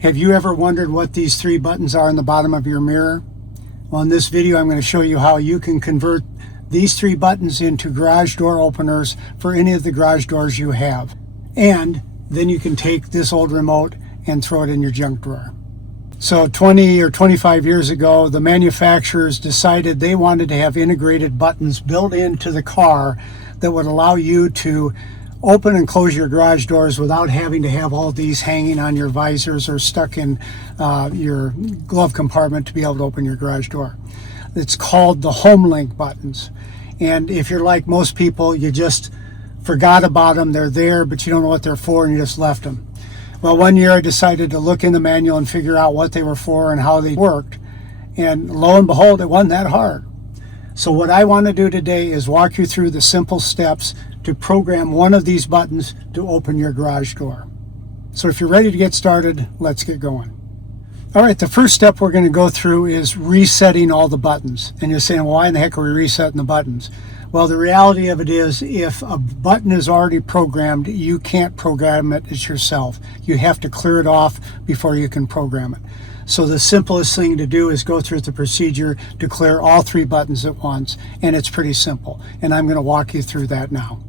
Have you ever wondered what these three buttons are on the bottom of your mirror? Well, in this video, I'm going to show you how you can convert these three buttons into garage door openers for any of the garage doors you have. And then you can take this old remote and throw it in your junk drawer. So 20 or 25 years ago, the manufacturers decided they wanted to have integrated buttons built into the car that would allow you to open and close your garage doors without having to have all these hanging on your visors or stuck in your glove compartment to be able to open your garage door. It's called the HomeLink buttons. And if you're like most people, you just forgot about them. They're there, but you don't know what they're for, and you just left them. Well, one year I decided to look in the manual and figure out what they were for and how they worked. And lo and behold, it wasn't that hard. So what I want to do today is walk you through the simple steps to program one of these buttons to open your garage door. So if you're ready to get started, let's get going. All right, the first step we're going to go through is resetting all the buttons. And you're saying, well, why in the heck are we resetting the buttons? Well, the reality of it is, if a button is already programmed, you can't program it yourself. You have to clear it off before you can program it. So the simplest thing to do is go through the procedure to clear all three buttons at once, and it's pretty simple. And I'm going to walk you through that now.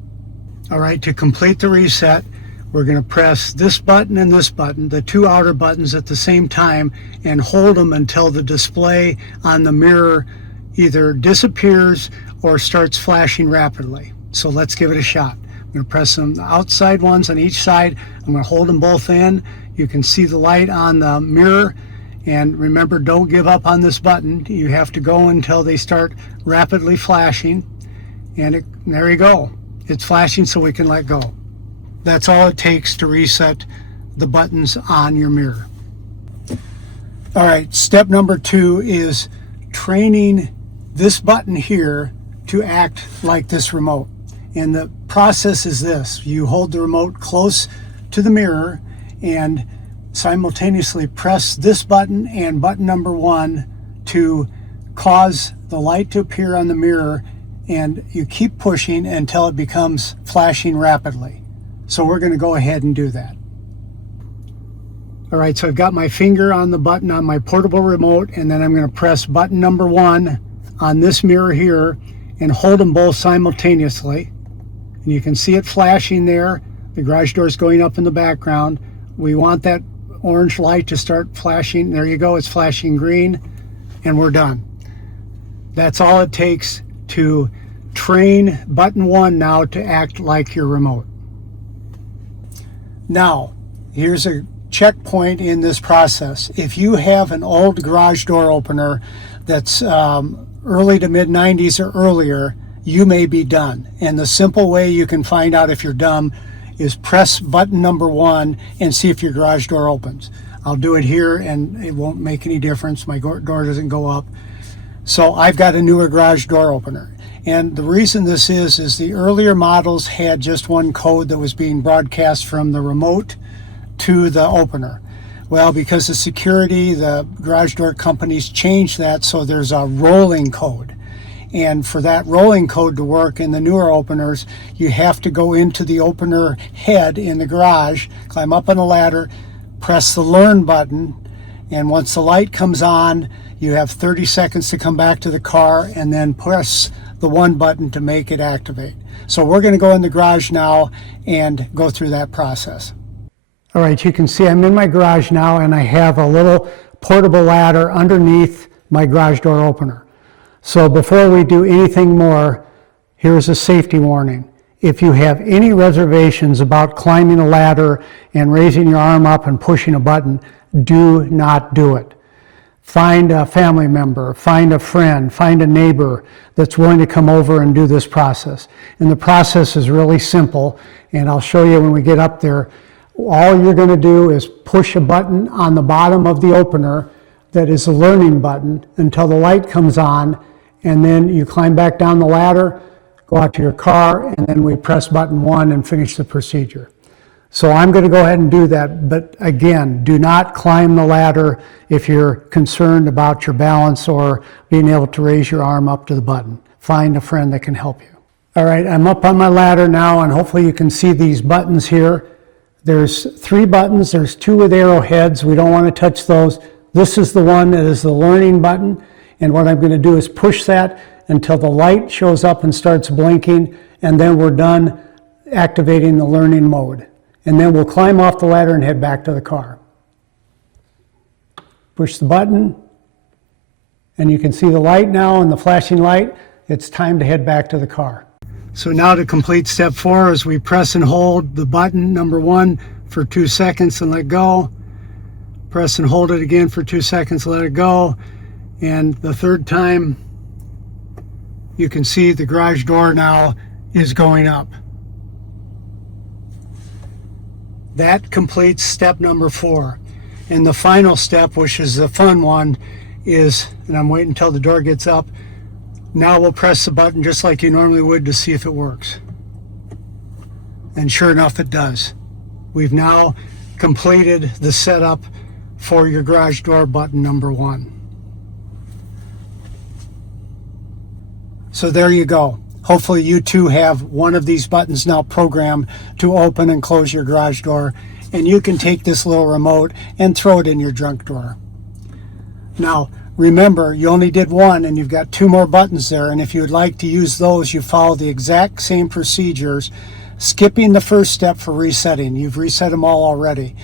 All right, to complete the reset, we're going to press this button and this button, the two outer buttons at the same time, and hold them until the display on the mirror either disappears or starts flashing rapidly. So let's give it a shot. I'm going to press them, the outside ones on each side. I'm going to hold them both in. You can see the light on the mirror. And remember, don't give up on this button. You have to go until they start rapidly flashing. And there you go. It's flashing, so we can let go. That's all it takes to reset the buttons on your mirror. All right, step number 2 is training this button here to act like this remote. And the process is this. You hold the remote close to the mirror and simultaneously press this button and button number 1 to cause the light to appear on the mirror, and you keep pushing until it becomes flashing rapidly. So we're going to go ahead and do that. All right, so I've got my finger on the button on my portable remote, and then I'm going to press button number 1 on this mirror here and hold them both simultaneously. And you can see it flashing there. The garage door is going up in the background. We want that orange light to start flashing. There you go, it's flashing green, and we're done. That's all it takes to train button 1 now to act like your remote. Now, here's a checkpoint in this process. If you have an old garage door opener that's early to mid 90s or earlier, you may be done. And the simple way you can find out if you're done is press button number 1 and see if your garage door opens. I'll do it here and it won't make any difference. My door doesn't go up. So I've got a newer garage door opener. And the reason this is the earlier models had just one code that was being broadcast from the remote to the opener. Well, because of security, the garage door companies changed that, so there's a rolling code. And for that rolling code to work in the newer openers, you have to go into the opener head in the garage, climb up on the ladder, press the learn button, and once the light comes on, you have 30 seconds to come back to the car and then press the 1 button to make it activate. So we're going to go in the garage now and go through that process. All right, you can see I'm in my garage now, and I have a little portable ladder underneath my garage door opener. So before we do anything more, here's a safety warning. If you have any reservations about climbing a ladder and raising your arm up and pushing a button, do not do it. Find a family member, find a friend, find a neighbor that's willing to come over and do this process. And the process is really simple, and I'll show you when we get up there. All you're going to do is push a button on the bottom of the opener that is a learning button until the light comes on, and then you climb back down the ladder, go out to your car, and then we press button 1 and finish the procedure. So I'm going to go ahead and do that, but again, do not climb the ladder if you're concerned about your balance or being able to raise your arm up to the button. Find a friend that can help you. All right, I'm up on my ladder now, and hopefully you can see these buttons here. There's 3 buttons. There's 2 with arrowheads. We don't want to touch those. This is the one that is the learning button. And what I'm going to do is push that until the light shows up and starts blinking. And then we're done activating the learning mode. And then we'll climb off the ladder and head back to the car. Push the button. And you can see the light now and the flashing light. It's time to head back to the car. So now to complete step 4 is we press and hold the button number 1 for 2 seconds and let go. Press and hold it again for 2 seconds, let it go. And the third time, you can see the garage door now is going up. That completes step number 4. And the final step, which is the fun one, is, and I'm waiting until the door gets up, now we'll press the button just like you normally would to see if it works. And sure enough, it does. We've now completed the setup for your garage door button number 1. So there you go. Hopefully you too have one of these buttons now programmed to open and close your garage door, and you can take this little remote and throw it in your junk drawer. Now, remember, you only did 1 and you've got 2 more buttons there, and if you would like to use those, you follow the exact same procedures, skipping the first step for resetting. You've reset them all already.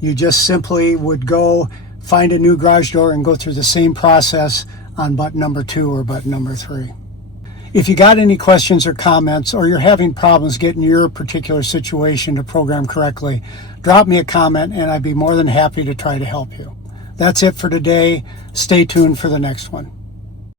You just simply would go find a new garage door and go through the same process on button number 2 or button number 3. If you got any questions or comments, or you're having problems getting your particular situation to program correctly, drop me a comment and I'd be more than happy to try to help you. That's it for today. Stay tuned for the next one.